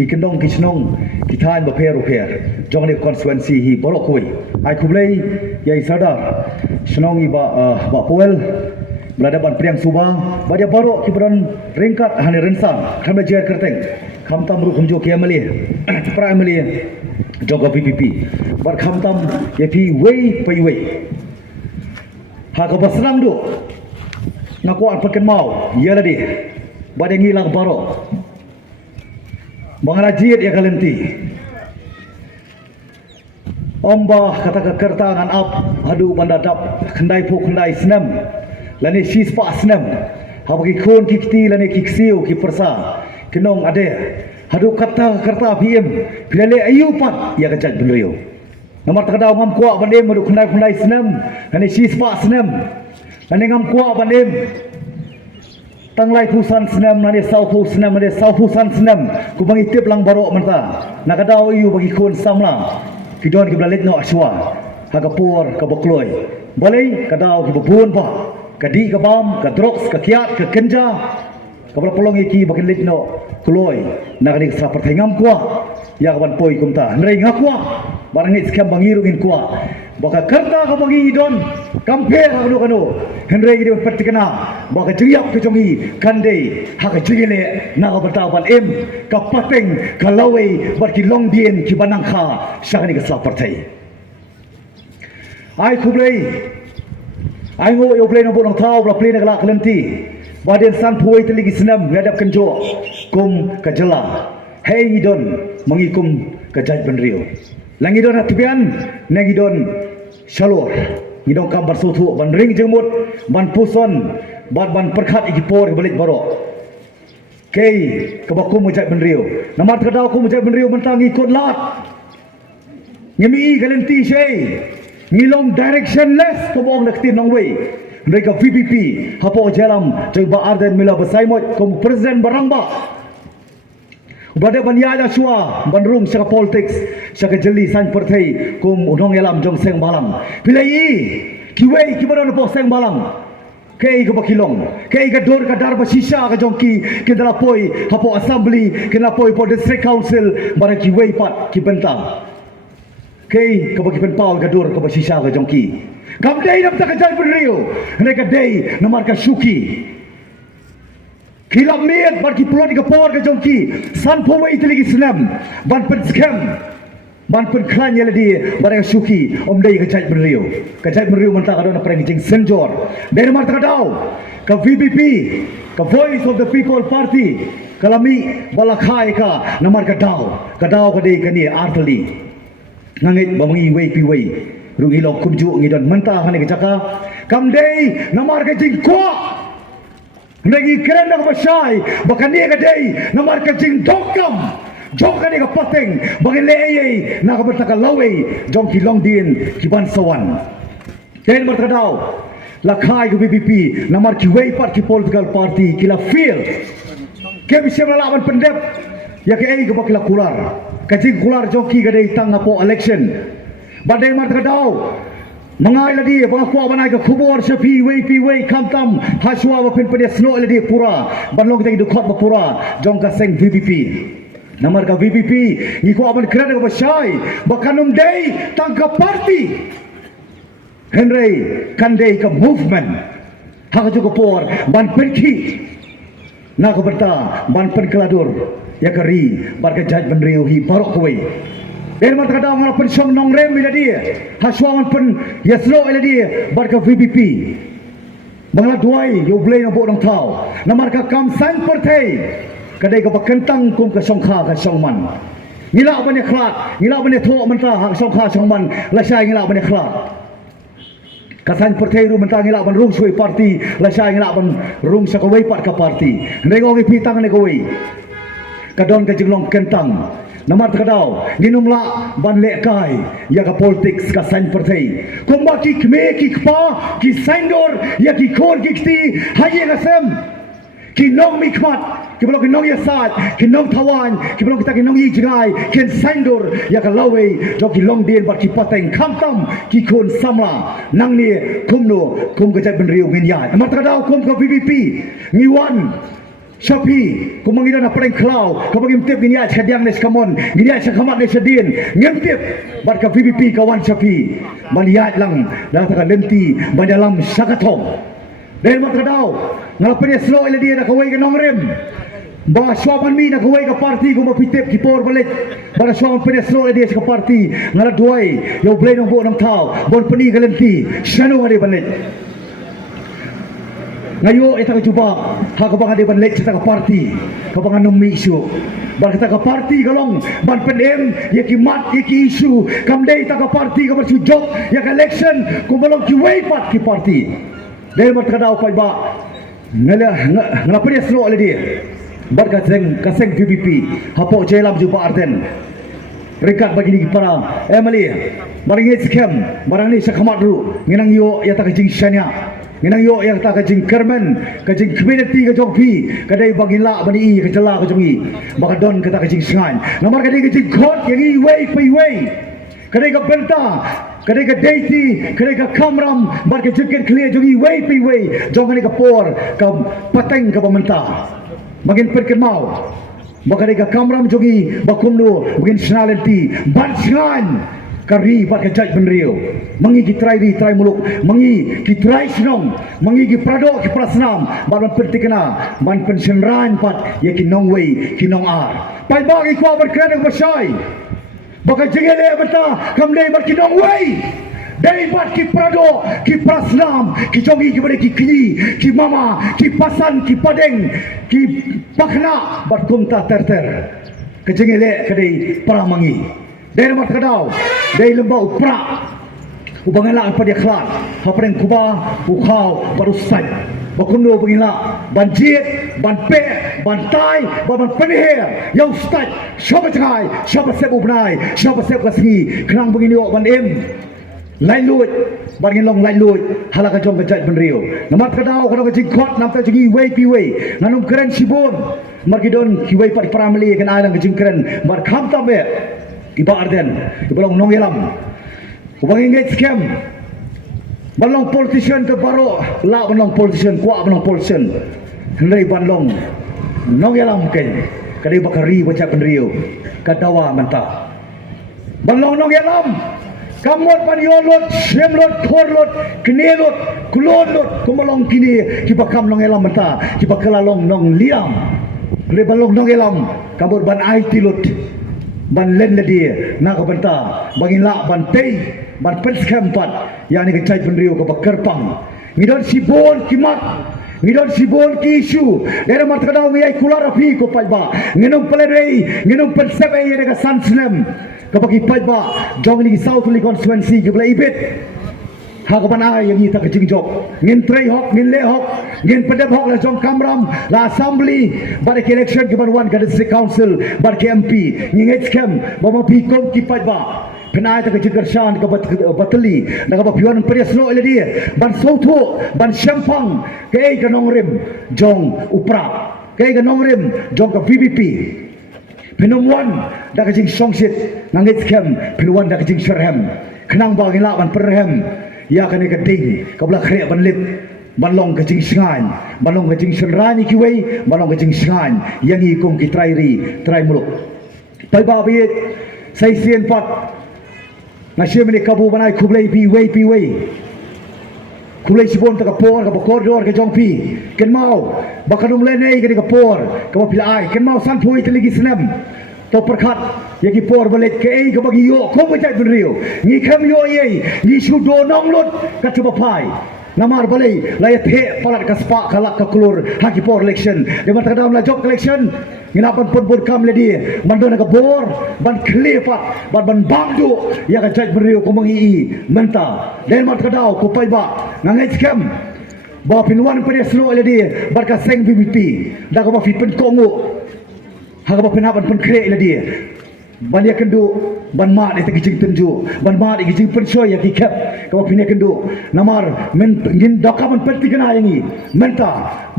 ki kendong ki snong ki than ba pher jong ni constituency hi borok koi ai khublei yai sada snong i ba poel berada ban priang subang ba dia borok ki bron ringkat hani rensang khamle jer kerteng kham tam ru khumjo ke mali primary jogo PPP bar kham tam ye pi wei pai wei ha ko basram du ngaku an paken mau ya ladi ba dia ngilang borok Mengarajit ya kalenti. Omba kata kekertangan ap adu bandadap kendai pu kendai senam. Lani sispa senam. Habagi kon kikti lani kiksiu ki persa. Kenong ade. Adu kata kerta PM. Pilale ayupat ya kajat benriu. Nomor terkadau ngam kuak bandem adu kendai kendai senam. Lani sispa senam. Lani ngam kuak bandem tanglai pusan senam nade saupu senam nade saupu san senam ku bagi tip lang barok menta nakadau iu bagi kon samla kidon ki blalet no aswa hagapur ka bokloi balai kadau ki bubun ba kadi ka bam ka drox ka kiat ka kenja ka pelong iki bagi lit no kloi nakadi sa pertengam kwa ya kawan poi kumta nrei ngakwa barang ni skam bangiru in kwa baka kerta ka bagi idon kamper kanu henrei di pertikana baka jeriap ke jongi kande haka jigile na ka bertawan ka pateng ka lawai barki longdien ki banangkha sakani ka sapartai ai khublei ai ngo yo play no bonong thau bla play na kala klenti baden san phuai teligi senam ngadap kenjo kum ka jela hei idon mengikum ka jaj benrio langidon atbian nagidon shalor ngidong kambar sotu ban ring jengmut ban puson ban perkhat ikipor balik baro kei kebaku mujak benrio namar kadau ku mujak benrio mentang ikut lat ngemi galenti sei ngilong directionless kobong naktin nong wei mereka VPP hapo jalam jengba arden mila besaimot kom presiden barangba Bada banyaya shua bandrung saka politics saka jeli san perthai kum unong yalam jong seng balang pilai kiwei kibaron po seng balang kei ka bakilong kei ka dor ka dar ba shisha ka jongki kendala poi hapo assembly kendala poi po district council bara kiwei pat ki bentang kei ka bakipen pau ka dor ka ba shisha ka jongki kam dei nam ta ka jai benrio ne ka dei namar ka shuki Kilap miat barki pulau di kapor ke jongki san powai teligi senam ban pen scam ban pen klan yala di barang suki om dai kajai benriu mentah kadon apa yang jing senjor dari mar takadau ke VPP ke Voice of the People Party kalami balakai ka namar kadau ke dei kani arteli ngangit bamangi wei pi wei rugi lo kumju ngidon mentah hani ke jaka kam dei namar ke jing kwa Nagi keren nak bersai, bahkan dia kadai namar kajing dokam, jong kani ka pateng, bahkan leyei nak bertakal lawai, jong kilong din kiban sawan. Ken bertadau, lakai ke BBP, namar kiwei part ki political party kila feel, ke bisa melawan pendep, ya ke ei ke bakila kular, kajing kular jong ki kadai tang apo election, badai bertadau. Mengai lagi bangkwa banai ke kubur sepi wei kamtam haswa bapin pada snow lagi pura banlong kita dukot bapura jong ka seng VPP namar ka VPP ngiku aban keren ka basai bakanum dei tangka party Henry kandei ka movement hak juga por ban perki na ka berta ban perkeladur ya kari bar ka jaj benriu hi barok koi Erman terkadang orang pensong Nongrum bila dia, haswaman pen yaslo bila dia, barca VPP. Bangla duai, yo blay na bodong tau. Namar ka kam sang pertai, kadai ka bakentang kum ka songkha ka songman. Ngila bane khlat, ngila bane tho mentah hak songkha songman, lasai ngila bane khlat. Kasan pertai ru mentah ngila ban rung suai parti, lasai ngila ban rung sakawai pat ka parti. Ndai pitang ne kawai. Kadon ka jinglong kentang. Namar terkadau ginumla ban lekai ya ka politics ka sain pertai kumba ki kme ki kpa ki saindor ya ki kor ki kti haye gasem ki nong mikmat ki blok nong ya sat ki nong tawan ki blok kita ki nong yigai ken saindor ya ka lawe jo ki long den ba ki pateng kamtam ki kon samla nang ni kumno kum ka jat benriu ngin ya namar terkadau kum ka VPP ngiwan Shapi kumangidan apa yang klau kabagim tip gini aja diang nes kamon gini aja kamat nes din ngentip barka VVP kawan Shapi maliat lang datang lenti dalam sakatong dan matradau ngalapan slow ile dia nak kawai ke Nongrum ba swaman mi nak kawai ke parti ko mapitip ki por balik bara swaman pene slow ile dia ke parti ngala duai yo blay nong bo nong tau bon peni ke lenti sanu ngade balik ngayo ita ka juba ha ka bang ade ban lek ta ka party ka bang anong isu bar kita ka party galong ban pendem ya ki mat ya ki isu kam dei ta ka party ka bersu job ya ka election ku balong ki way pat ki party dei mat kada upai ba ngala pres lo ale dia bar ka seng PPP hapo jelam juba arten rekat bagi ni para Emily baringi scam barang ni sakamat dulu nginang yo ya ta ka jing shania nginang yo yang tak kajing kermen kajing community ka jongpi kadai bagila bani i ka jala ka jongi baka don ka kajing sangan namar kadai kajing khot yang i way pai way kadai ka benta kadai ka deiti kadai ka kamram bar ka jeket clear jongi way pai way jongani ka por ka pateng ka pamenta magin perken mau baka kadai ka kamram jongi bakumno magin snalenti ban sangan kari pat kajaj benrio mangi ki try muluk mangi ki try sinong mangi ki prado ki prasnam ban pentikna ban pension ran pat ye ki nong wei ki nong ar pai bagi ko berkena bersai baka jengele beta kamdei bar ki nong wei dari pat ki prado ki prasnam ki jongi ki bade ki mama ki pasan ki padeng ki pakna bat kumta terter ke jengele kadai para mangi dari mat kadau dari lembau upra ubangalaan pada kelat hapreng kuba ukau baru sai bakundo bangila banjit ban pe ban tai ban penher yang start siapa cengai siapa sep ubnai siapa sep kasih kenang begini ban em lain lut bangin long lain lut halaka jong kejat benrio namat kadau kada jingkot namta jingi way pi way nganum keren sibon margidon ki way pat pramali kan alang jingkeren mar kham tambe iba arden ibalong nongelam ubang inget scam balong politician ke baro la balong politician kwa balong politician hendai balong nongelam ken kadai bakari baca penrio kadawa menta balong nongelam kamot paniolot semlot korlot knelot kulonlot kumalong kini kibakam nongelam menta kibakalalong nong liam le balong nongelam kamot ban aitilot ban len le dia nak benta bangin la ban tei ban penskam pat yani ke cai penrio ke bakerpang ngidon sibon kimat ngidon sibon ki isu dera mat kadau mi ai kula rafi ko pai ba nginum pelerei nginum pensep ai de ka sansnem ke bagi pai ba jong ni south li constituency ke bla ibet ha ka ban ai yang ni tak jing jok ngin trei hok ngin le hok ngin pedep hok la jong kamram la assembly bar ke election ke ban wan ka district council bar ke MP ngin scam ba ma pi kom ki pai ba penai tak jing kershan ke bateli na ka pion perias lo ele dia ban soto ban sempang ke ka Nongrum jong upra ke ka Nongrum jong ka VVP penumwan da ka jing songsit ngit scam penumwan da ka jing sherhem kenang ba ngila ban perhem ya kan ke ding ka bla khre ban lip ban long ke jing sngan ban long ke jing senrani ki wei ban long ke jing sngan yang i kong ki try muluk pai ba bi sai sien pat ngasih meni kabu banai kublai pi wei kublai sibon ta ka por ka koridor ke jong pi ken mau bakadum lenei ke ka por ka pila ai ken mau san phui teligi senam to perkhat yaki por balik ke ai ka bagi yo ko bajai benrio ni kham yo ye ni shu do nong lut ka chuba pai namar balai la the palat ka spa kalak ka klur haki por election de mat kadam la jok election nginapan pun kam le dia mandona ka bor ban klepat ban bangdu ya ka jai benrio ko mangi i menta de mat kadau ko pai ba ngangai scam ba pinwan pada slow le dia bar ka seng BBP da ka ba fi pen kongo haga ba penaban pen kre le dia ban ya kendu ban ma de tegi tenju ban ma de gijing pensoi ya kikap ka ba pine kendu namar men ngin dokaman penting na yangi menta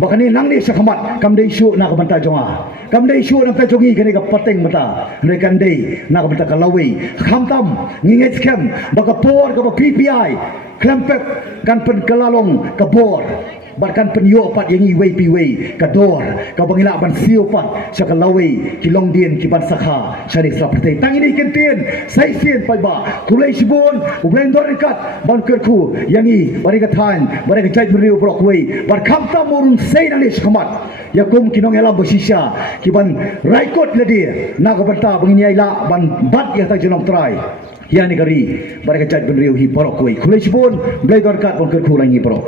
bakani nang ni sakamat kam dei shu na ka banta jonga kam dei shu na ka jongi kani ka pateng mata ne kan dei na ka banta ka lawi kham tam nginget scam baka por ka ba PPI klempek kan pen kelalong ka bor batkan penyo pat yang i wei pi wei kador ka bangila ban sio pat sya ka lawei ki long dien ki ban sakha syari sra prate tang ini kentien sai sien pai ba kulai sibon ublen dor kat ban kerku yang i bari ka than bari ka jai beriu brok wei bar kham ta murun sei na lis khamat ya kum kinong elam bosisha ki ban raikot ledi na ka banta bangini ai la ban bat ya ta jenong trai ya ni kari bari ka jai beriu hi brok wei kulai sibon blai dor kat ban kerku langi brok